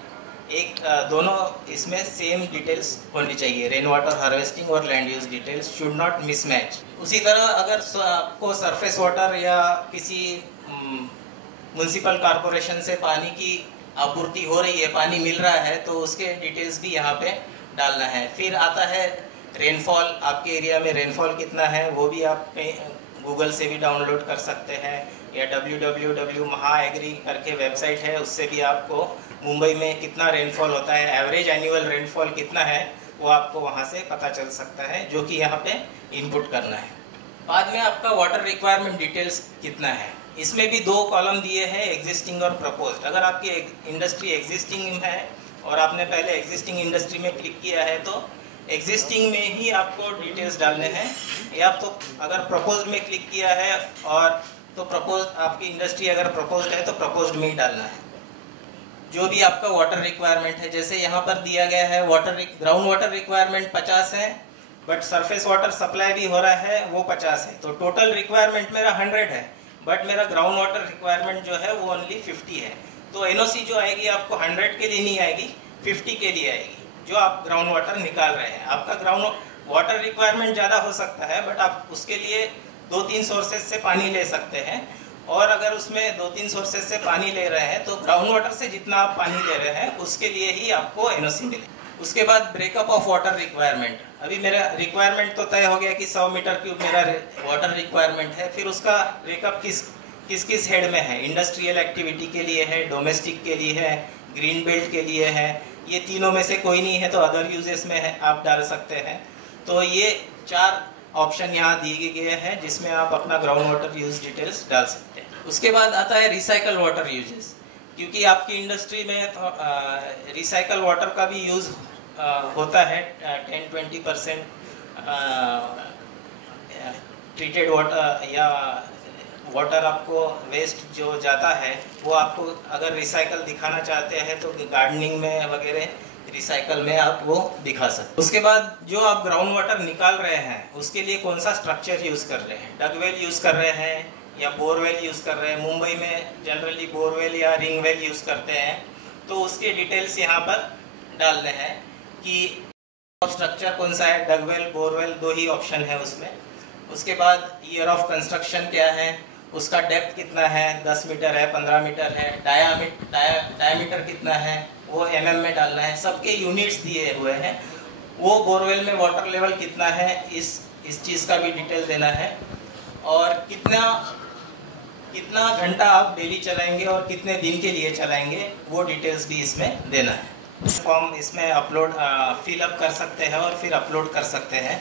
दोनों इसमें सेम डिटेल्स होनी चाहिए। रेन वाटर हार्वेस्टिंग और land use details should not mismatch. उसी तरह अगर आपको सरफेस वाटर या किसी म्युनिसिपल कॉरपोरेशन से पानी की आपूर्ति हो रही है, पानी मिल रहा है, तो उसके डिटेल्स भी यहाँ पे डालना है। फिर आता है रेनफॉल, आपके एरिया में रेनफॉल कितना है वो भी आप गूगल से भी डाउनलोड कर सकते हैं, या www.mahaagri करके वेबसाइट है, उससे भी आपको मुंबई में कितना रेनफॉल होता है, एवरेज एनुअल रेनफॉल कितना है, वो आपको वहाँ से पता चल सकता है, जो कि यहाँ पे इनपुट करना है। बाद में आपका वाटर रिक्वायरमेंट डिटेल्स कितना है, इसमें भी 2 कॉलम दिए हैं, एग्जिस्टिंग और प्रपोज्ड। अगर आपकी इंडस्ट्री एग्जिस्टिंग है और आपने पहले एग्जिस्टिंग इंडस्ट्री में क्लिक किया है तो एग्जिस्टिंग में ही आपको डिटेल्स डालने हैं, या तो अगर प्रपोज्ड में क्लिक किया है और तो प्रपोज्ड, आपकी इंडस्ट्री अगर प्रपोज्ड है तो प्रपोज्ड में ही डालना है। जो भी आपका वाटर रिक्वायरमेंट है, जैसे यहाँ पर दिया गया है ग्राउंड वाटर रिक्वायरमेंट 50 है, बट सरफेस वाटर सप्लाई भी हो रहा है वो 50 है, तो टोटल रिक्वायरमेंट मेरा 100 है, बट मेरा ग्राउंड वाटर रिक्वायरमेंट जो है वो ओनली 50 है। तो एनओसी जो आएगी आपको 100 के लिए नहीं आएगी, 50 के लिए आएगी, जो आप ग्राउंड वाटर निकाल रहे हैं। आपका ग्राउंड वाटर रिक्वायरमेंट ज़्यादा हो सकता है, बट आप उसके लिए 2-3 सोर्सेज से पानी ले सकते हैं, और अगर उसमें 2-3 सोर्सेज से पानी ले रहे हैं तो ग्राउंड वाटर से जितना आप पानी ले रहे हैं उसके लिए ही आपको एनओसी मिले। उसके बाद ब्रेकअप ऑफ वाटर रिक्वायरमेंट, अभी मेरा रिक्वायरमेंट तो तय हो गया कि 100 मीटर क्यूब मेरा वाटर रिक्वायरमेंट है, फिर उसका ब्रेकअप किस हेड में है, इंडस्ट्रियल एक्टिविटी के लिए है, डोमेस्टिक के लिए है, ग्रीन बेल्ट के लिए है, ये तीनों में से कोई नहीं है तो अदर यूजेस में है आप डाल सकते हैं। तो ये 4 ऑप्शन यहाँ दिए गए हैं जिसमें आप अपना ग्राउंड वाटर यूज डिटेल्स डाल सकते हैं। उसके बाद आता है रिसाइकल वाटर यूजेस, क्योंकि आपकी इंडस्ट्री में तो रिसाइकल वाटर का भी यूज़ होता है 10-20% ट्रीटेड वाटर या वाटर आपको वेस्ट जो जाता है वो आपको अगर रिसाइकल दिखाना चाहते हैं तो गार्डनिंग में वगैरह रिसाइकल में आप वो दिखा सकते। उसके बाद जो आप ग्राउंड वाटर निकाल रहे हैं उसके लिए कौन सा स्ट्रक्चर यूज़ कर रहे हैं, डगवेल यूज़ कर रहे हैं या बोरवेल यूज़ कर रहे हैं। मुंबई में जनरली बोरवेल या रिंगवेल यूज़ करते हैं, तो उसके डिटेल्स यहाँ पर डालने हैं कि स्ट्रक्चर कौन सा है, डगवेल, बोरवेल, 2 ही ऑप्शन है उसमें। उसके बाद ईयर ऑफ कंस्ट्रक्शन क्या है, उसका डेप्थ कितना है, 10 मीटर है, 15 मीटर है, डायामीटर कितना है, वो mm में डालना है। सबके यूनिट्स दिए हुए हैं। वो बोरवेल में वाटर लेवल कितना है, इस चीज़ का भी डिटेल देना है। और कितना घंटा आप डेली चलाएंगे और कितने दिन के लिए चलाएंगे, वो डिटेल्स भी इसमें देना है। फॉर्म इसमें अपलोड फिल अप कर सकते हैं और फिर अपलोड कर सकते हैं।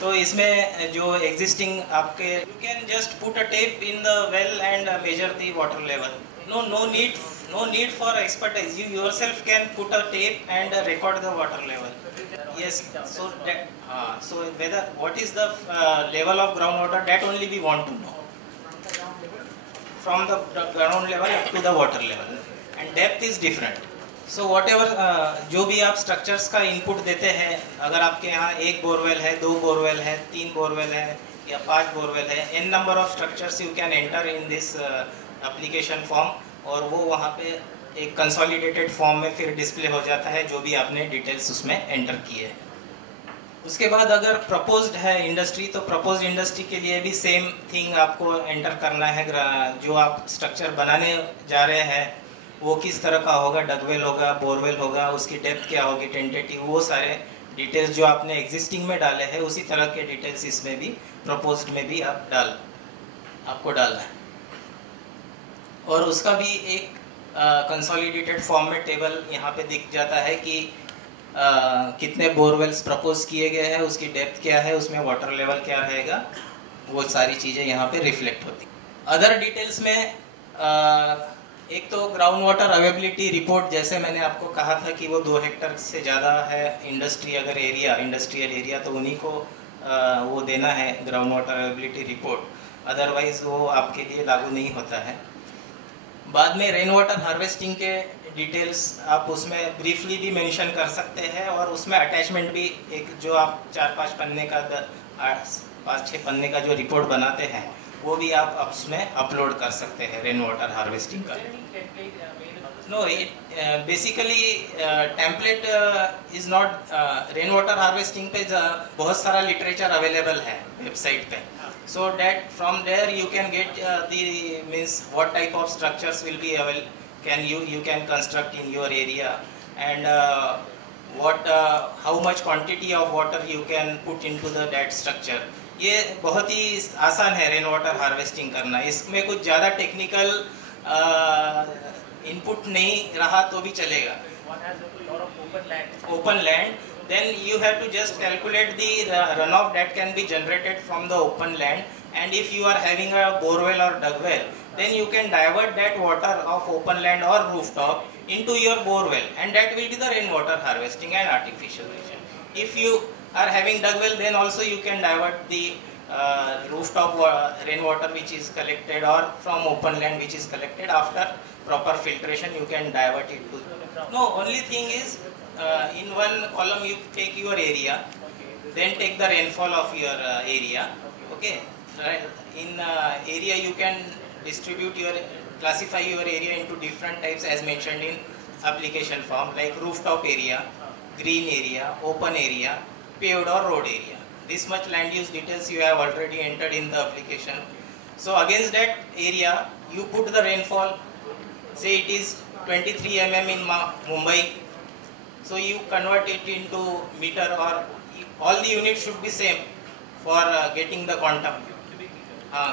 तो इसमें जो एग्जिस्टिंग आपके, you can just put a tape in the well and measure the water level. No need for expertise. You yourself can put a tape and record the water level. Yes. So whether what is the level of groundwater, that only we want to know. From the ground level up to the water level, and depth is different. So whatever जो भी आप structures का input देते हैं, अगर आपके यहाँ 1 borewell है, 2 बोरवेल है, 3 बोरवेल है या 5 बोरवेल है, n number of structures you can enter in this application form, और वो वहाँ पे एक कंसोलिडेटेड फॉर्म में फिर डिस्प्ले हो जाता है जो भी आपने डिटेल्स उसमें एंटर किए हैं। उसके बाद अगर प्रपोज्ड है इंडस्ट्री, तो प्रपोज्ड इंडस्ट्री के लिए भी सेम थिंग आपको एंटर करना है। जो आप स्ट्रक्चर बनाने जा रहे हैं वो किस तरह का होगा, डगवेल होगा, बोरवेल होगा, उसकी डेप्थ क्या होगी, टेंटेटिव, वो सारे डिटेल्स जो आपने एग्जिस्टिंग में डाले हैं उसी तरह के डिटेल्स इसमें भी प्रपोज्ड में भी आपको डालना है। और उसका भी एक कंसोलिडेटेड फॉर्म में टेबल यहाँ पे दिख जाता है कि कितने बोरवेल्स प्रपोज किए गए हैं, उसकी डेप्थ क्या है, उसमें वाटर लेवल क्या रहेगा, वो सारी चीज़ें यहाँ पे रिफ्लेक्ट होती। अदर डिटेल्स में एक तो ग्राउंड वाटर अवेलेबिलिटी रिपोर्ट, जैसे मैंने आपको कहा था कि वो 2 हेक्टेयर से ज़्यादा है इंडस्ट्रियल एरिया, तो उन्हीं को वो देना है ground water availability report, otherwise वो आपके लिए लागू नहीं होता है। बाद में रेन वाटर हार्वेस्टिंग के डिटेल्स आप उसमें ब्रीफली भी मेंशन कर सकते हैं, और उसमें अटैचमेंट भी एक जो आप 4-5 पन्ने का 5-6 पन्ने का जो रिपोर्ट बनाते हैं वो भी आप उसमें अपलोड कर सकते हैं रेन वाटर हार्वेस्टिंग का। No, basically template is not rain water harvesting पे बहुत सारा लिटरेचर अवेलेबल है वेबसाइट पे, so that from there you can get the means what type of structures will be available, you can construct in your area, and how much quantity of water you can put into that structure. ये बहुत ही आसान है rain water harvesting करना। इसमें कुछ ज़्यादा technical input नहीं रहा तो भी चलेगा। open land, then you have to just calculate the runoff that can be generated from the open land, and if you are having a borewell or dugwell, then you can divert that water of open land or rooftop into your borewell, and that will be the rainwater harvesting and artificialization. If you are having dugwell, then also you can divert the rooftop rainwater which is collected, or from open land which is collected. After proper filtration you can divert it to. No, only thing is in one column you take your area, then take the rainfall of your area. Okay, in area you can distribute classify your area into different types as mentioned in application form, like rooftop area, green area, open area, paved or road area. This much land use details you have already entered in the application. So against that area you put the rainfall. Say it is 23 mm in Mumbai, so you convert it into meter, or all the units should be same for getting the quantum,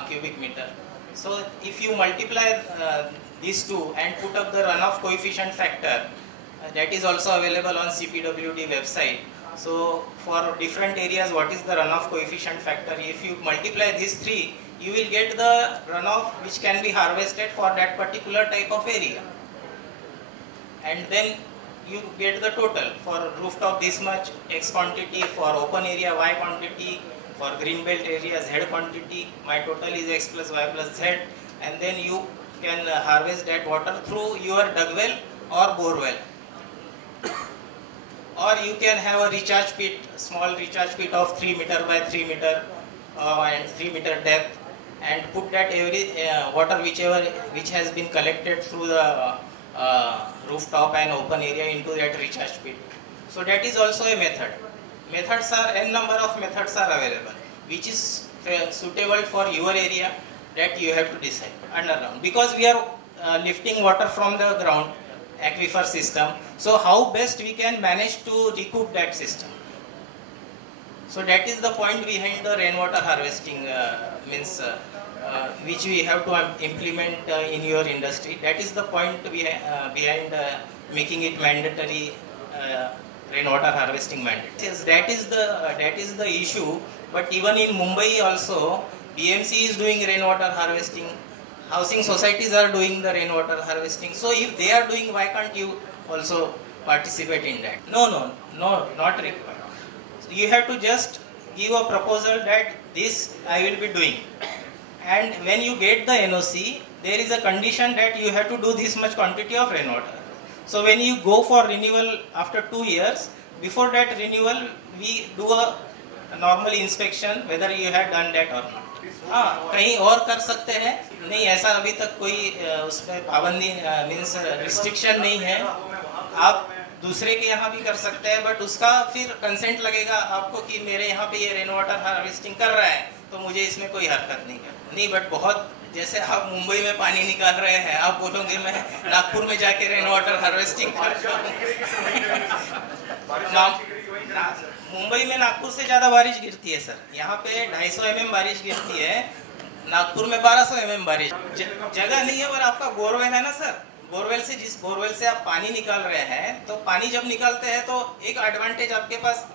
cubic meter. So if you multiply these two and put up the runoff coefficient factor, that is also available on CPWD website. So for different areas, what is the runoff coefficient factor? If you multiply these three, you will get the runoff which can be harvested for that particular type of area, and then you get the total. For rooftop this much X quantity, for open area Y quantity, for green belt area Z quantity, my total is X plus Y plus Z, and then you can harvest that water through your dugwell or borewell. Or you can have a recharge pit, small recharge pit of 3 meter by 3 meter and 3 meter depth, and put that every water which has been collected through the rooftop and open area into that recharge pit. So that is also a method. methods are n number of methods are available, which is suitable for your area, that you have to decide underground, because we are lifting water from the ground aquifer system. So how best we can manage to recoup that system. So that is the point behind the rainwater harvesting which we have to implement in your industry. That is the point behind making it mandatory, rainwater harvesting mandate. Yes, that is the issue. But even in Mumbai also, BMC is doing rainwater harvesting. Housing societies are doing the rainwater harvesting. So if they are doing, why can't you also participate in that? No, not required. So you have to just give a proposal that this I will be doing. And when you get the NOC, there is a condition that you have to do this much quantity of rainwater. So when you go for renewal after 2 years, before that renewal, we do a normal inspection whether you have done that or not. हाँ, कहीं और कर सकते हैं, नहीं ऐसा अभी तक कोई उसमें पाबंदी मीन्स रिस्ट्रिक्शन नहीं है. आप दूसरे के यहाँ भी कर सकते हैं, बट उसका फिर कंसेंट लगेगा आपको कि मेरे यहाँ पे ये रेन वाटर हार्वेस्टिंग कर रहा है तो मुझे इसमें कोई हरकत नहीं. बट बहुत जैसे आप मुंबई में पानी निकाल रहे हैं, आप बोलोगे मैं नागपुर में जाके रेन वाटर हार्वेस्टिंग कर रहा हूँ. मुंबई में नागपुर से ज़्यादा बारिश गिरती है सर. यहाँ पे 250 mm बारिश गिरती है, नागपुर में 1200 mm बारिश. जगह नहीं है, पर आपका बोरवेल है ना सर. बोरवेल से जिस बोरवेल से आप पानी निकाल रहे हैं, तो पानी जब निकालते हैं तो एक एडवांटेज आपके पास.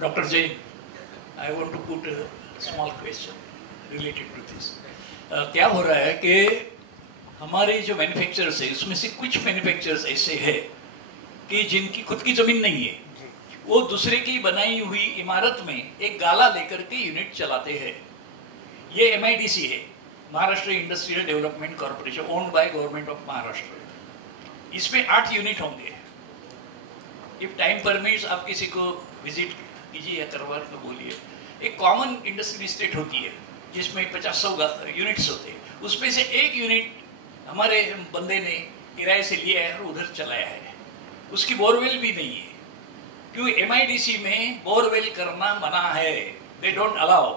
Doctor Jain, I want to put a small question related to this. क्या हो रहा है कि हमारे जो मैन्युफैक्चरर्स है उसमें से कुछ मैन्युफैक्चरर्स ऐसे हैं कि जिनकी खुद की ज़मीन नहीं है, वो दूसरे की बनाई हुई इमारत में एक गाला लेकर के यूनिट चलाते हैं. ये MIDC है, Maharashtra industrial development corporation, owned by government of Maharashtra. इसमें 8 यूनिट होंगे. इफ टाइम परमिट्स आप किसी को विजिट कीजिए या करवा कर बोलिए. एक कॉमन इंडस्ट्रियल इस्टेट होती है जिसमें 50-100 यूनिट्स होते हैं. उसमें से एक यूनिट हमारे बंदे ने किराए से लिया है और उधर चलाया है. उसकी बोरवेल भी नहीं है, क्योंकि MIDC में बोरवेल करना मना है, दे डोंट अलाउ.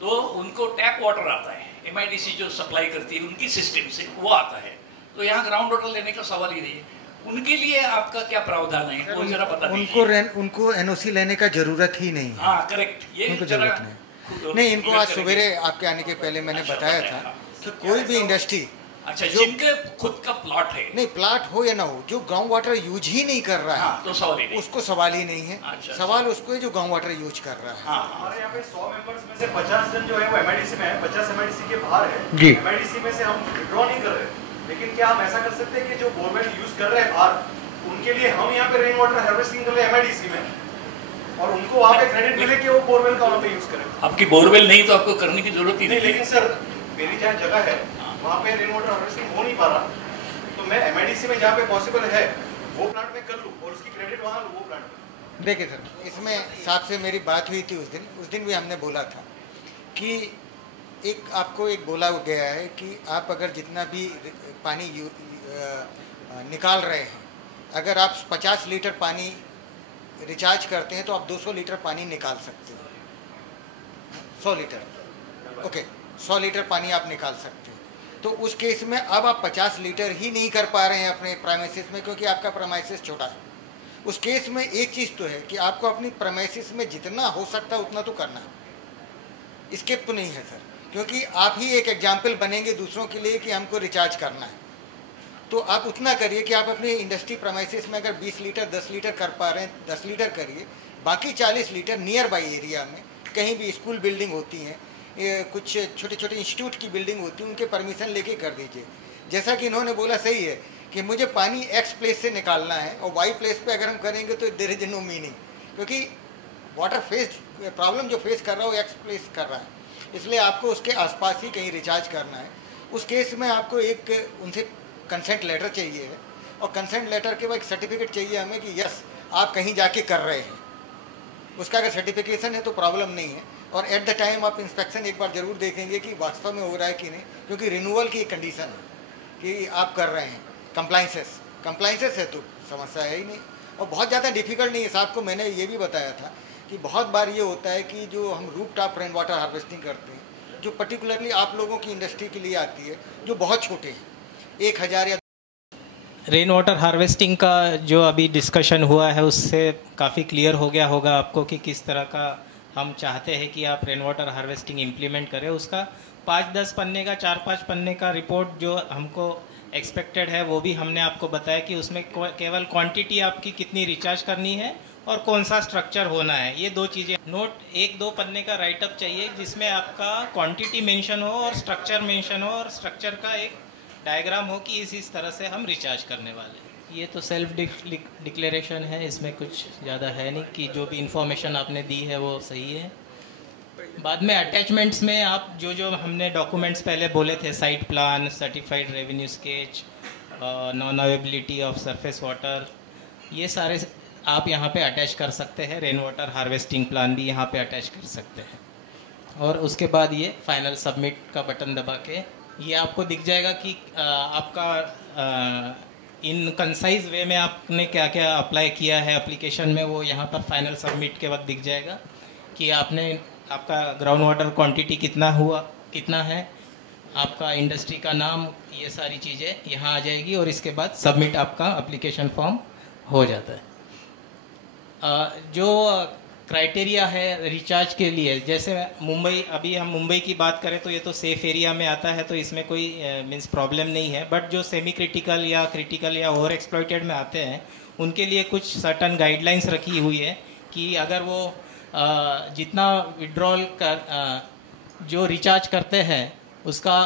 तो उनको टैप वाटर आता है, MIDC जो सप्लाई करती है उनकी सिस्टम से वो आता है. तो यहाँ ग्राउंड वाटर लेने का सवाल ही नहीं है. उनके लिए आपका क्या प्रावधान है वो जरा बता दीजिए. उनको NOC लेने का जरूरत ही नहीं. हाँ करेक्ट, ये जरूरत नहीं. इनको आज सवेरे आपके आने के पहले मैंने बताया था कि कोई भी इंडस्ट्री, अच्छा, जिनके खुद का प्लॉट है, नहीं प्लॉट हो या ना हो, जो ग्राउंड वाटर यूज ही नहीं कर रहा है, हाँ, तो सवाल ही नहीं. उसको सवाल ही नहीं है. अच्छा, सवाल उसको है जो ग्राउंड वाटर यूज कर रहा है. हमारे यहाँ पे 100 मेंबर्स में से 50 जन जो है वो MIDC में है, 50 MIDC के बाहर है. MIDC में से हम विड्रॉ नहीं कर रहे, लेकिन क्या हम ऐसा कर सकते हैं कि जो गवर्नमेंट यूज कर रहे हैं बाहर, उनके लिए हम यहाँ पे रेन वाटर हार्वेस्टिंग कर रहे हैं MIDC में, और उनको वहाँ पे क्रेडिट मिले कि वो बोरवेल का वहाँ पे यूज करें. आपकी बोरवेल नहीं तो आपको करने की जरूरत ही नहीं. लेकिन सर मेरी जहाँ जगह है वहाँ पे रेन वाटर हार्वेस्टिंग हो नहीं पा रहा, तो मैं MIDC में जहाँ पे पॉसिबल है वो प्लांट में कर लूँ और उसकी क्रेडिट वहाँ वो प्लांट में. देखिए सर, इसमें साहब से मेरी बात हुई थी उस दिन भी हमने बोला था कि आपको एक बोला गया है कि आप अगर जितना भी पानी निकाल रहे हैं, अगर आप 50 लीटर पानी रिचार्ज करते हैं तो आप 200 लीटर पानी निकाल सकते हैं. 100 लीटर, ओके, 100 लीटर पानी आप निकाल सकते हैं. तो उस केस में अब आप 50 लीटर ही नहीं कर पा रहे हैं अपने प्रेमाइसिस में, क्योंकि आपका प्रेमाइसिस छोटा है. उस केस में एक चीज़ तो है कि आपको अपनी प्रेमाइसिस में जितना हो सकता है उतना तो करना है. स्किप तो नहीं है सर, क्योंकि आप ही एक एग्जाम्पल बनेंगे दूसरों के लिए कि हमको रिचार्ज करना है. तो आप उतना करिए कि आप अपने इंडस्ट्री प्रेमाइसिस में अगर 20 लीटर 10 लीटर कर पा रहे हैं 10 लीटर करिए. बाकी 40 लीटर नियर बाई एरिया में कहीं भी स्कूल बिल्डिंग होती हैं, कुछ छोटे छोटे इंस्टीट्यूट की बिल्डिंग होती है, उनके परमिशन लेके कर दीजिए. जैसा कि इन्होंने बोला सही है कि मुझे पानी X प्लेस से निकालना है और Y प्लेस पे अगर हम करेंगे तो देयर इज नो मीनिंग, क्योंकि वाटर फेस प्रॉब्लम जो फेस कर रहा है वो X प्लेस कर रहा है. इसलिए आपको उसके आसपास ही कहीं रिचार्ज करना है. उस केस में आपको एक उनसे कंसेंट लेटर चाहिए है, और कंसेंट लेटर के बाद एक सर्टिफिकेट चाहिए हमें कि यस आप कहीं जाके कर रहे हैं. उसका अगर सर्टिफिकेशन है तो प्रॉब्लम नहीं है. और एट द टाइम आप इंस्पेक्शन एक बार ज़रूर देखेंगे कि वास्तव में हो रहा है कि नहीं, क्योंकि रिन्यूअल की एक कंडीशन है कि आप कर रहे हैं कंप्लाइंसेस. कंप्लाइंसेस है तो समस्या है ही नहीं, और बहुत ज़्यादा डिफिकल्ट नहीं है। साहब को मैंने ये भी बताया था कि बहुत बार ये होता है कि जो हम roof top rain water harvesting करते हैं, जो पर्टिकुलरली आप लोगों की इंडस्ट्री के लिए आती है, जो बहुत छोटे हैं, 1000 या रेन वाटर हार्वेस्टिंग का जो अभी डिस्कशन हुआ है उससे काफ़ी क्लियर हो गया होगा आपको कि किस तरह का हम चाहते हैं कि आप रेन वाटर हार्वेस्टिंग इम्प्लीमेंट करें। उसका 5-10 पन्ने का 4-5 पन्ने का रिपोर्ट जो हमको एक्सपेक्टेड है वो भी हमने आपको बताया कि उसमें केवल क्वांटिटी आपकी कितनी रिचार्ज करनी है और कौन सा स्ट्रक्चर होना है, ये 2 चीज़ें। नोट 1-2 पन्ने का राइटअप चाहिए जिसमें आपका क्वांटिटी मेंशन हो और स्ट्रक्चर मेंशन हो और स्ट्रक्चर का एक डायग्राम हो कि इस तरह से हम रिचार्ज करने वाले हैं। ये तो सेल्फ डिक्लेरेशन है, इसमें कुछ ज़्यादा है नहीं कि जो भी इंफॉर्मेशन आपने दी है वो सही है। बाद में अटैचमेंट्स में आप जो हमने डॉक्यूमेंट्स पहले बोले थे, site plan, certified revenue sketch, non availability of surface water, ये सारे आप यहाँ पे अटैच कर सकते हैं। रेन वाटर हार्वेस्टिंग प्लान भी यहाँ पे अटैच कर सकते हैं। और उसके बाद ये फाइनल सबमिट का बटन दबा के ये आपको दिख जाएगा कि आपका इन कंसाइज वे में आपने क्या क्या अप्लाई किया है एप्लीकेशन में, वो यहाँ पर फाइनल सबमिट के वक्त दिख जाएगा कि आपका ग्राउंड वाटर क्वांटिटी कितना है, आपका इंडस्ट्री का नाम, ये सारी चीज़ें यहाँ आ जाएगी और इसके बाद सबमिट आपका एप्लीकेशन फॉर्म हो जाता है। जो क्राइटेरिया है रिचार्ज के लिए, जैसे मुंबई, अभी हम मुंबई की बात करें तो ये तो सेफ एरिया में आता है तो इसमें कोई मीन्स प्रॉब्लम नहीं है। बट जो सेमी क्रिटिकल या क्रिटिकल या ओवर एक्सप्लॉइटेड में आते हैं उनके लिए कुछ सर्टन गाइडलाइंस रखी हुई है कि अगर वो जितना विड्रॉल कर जो रिचार्ज करते हैं उसका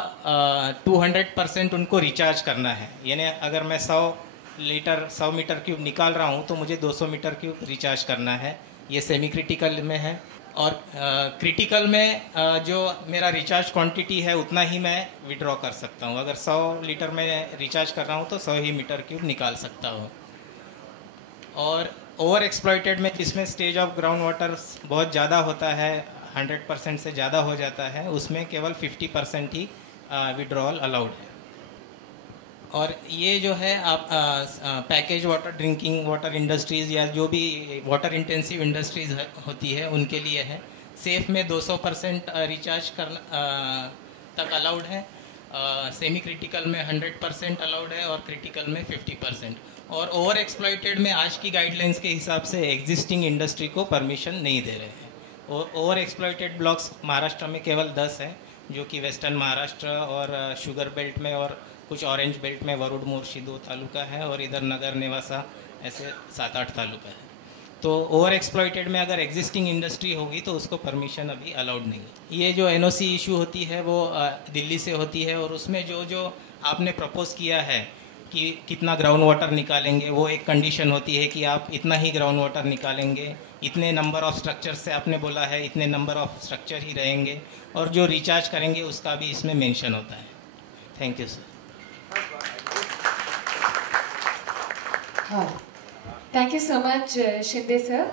200% उनको रिचार्ज करना है। यानी अगर मैं 100 मीटर क्यूब निकाल रहा हूँ तो मुझे 200 मीटर क्यूब रिचार्ज करना है। ये सेमी क्रिटिकल में है। और क्रिटिकल में जो मेरा रिचार्ज क्वांटिटी है उतना ही मैं विड्रॉ कर सकता हूँ। अगर 100 लीटर में रिचार्ज कर रहा हूँ तो 100 ही मीटर क्यूब निकाल सकता हूँ। और ओवर एक्सप्लॉइटेड में जिसमें स्टेज ऑफ ग्राउंड वाटर बहुत ज़्यादा होता है, 100% से ज़्यादा हो जाता है, उसमें केवल 50% ही विड्रॉल अलाउड है। और ये जो है आप package water, drinking water industries या जो भी वाटर इंटेंसिव इंडस्ट्रीज़ होती है उनके लिए है। सेफ में 200% रिचार्ज करना तक अलाउड है, सेमी क्रिटिकल में 100% अलाउड है और क्रिटिकल में 50%। और ओवर एक्सप्लॉइटेड में आज की गाइडलाइंस के हिसाब से एग्जिस्टिंग इंडस्ट्री को परमिशन नहीं दे रहे हैं। ओवर एक्सप्लॉइटेड ब्लॉक्स महाराष्ट्र में केवल 10 हैं, जो कि वेस्टर्न महाराष्ट्र और शुगर बेल्ट में और कुछ ऑरेंज बेल्ट में वरुड मोर्शी 2 तालुका है और इधर नगर नेवासा ऐसे 7-8 तालुका है। तो ओवर एक्सप्लॉइटेड में अगर एग्जिस्टिंग इंडस्ट्री होगी तो उसको परमिशन अभी अलाउड नहीं है। ये जो एनओसी इशू होती है वो दिल्ली से होती है और उसमें जो आपने प्रपोज किया है कि कितना ग्राउंड वाटर निकालेंगे, वो एक कंडीशन होती है कि आप इतना ही ग्राउंड वाटर निकालेंगे, इतने नंबर ऑफ स्ट्रक्चर से आपने बोला है, इतने नंबर ऑफ स्ट्रक्चर ही रहेंगे और जो रिचार्ज करेंगे उसका भी इसमें मेंशन होता है। Thank you sir. हाँ, thank you so much Shinde sir.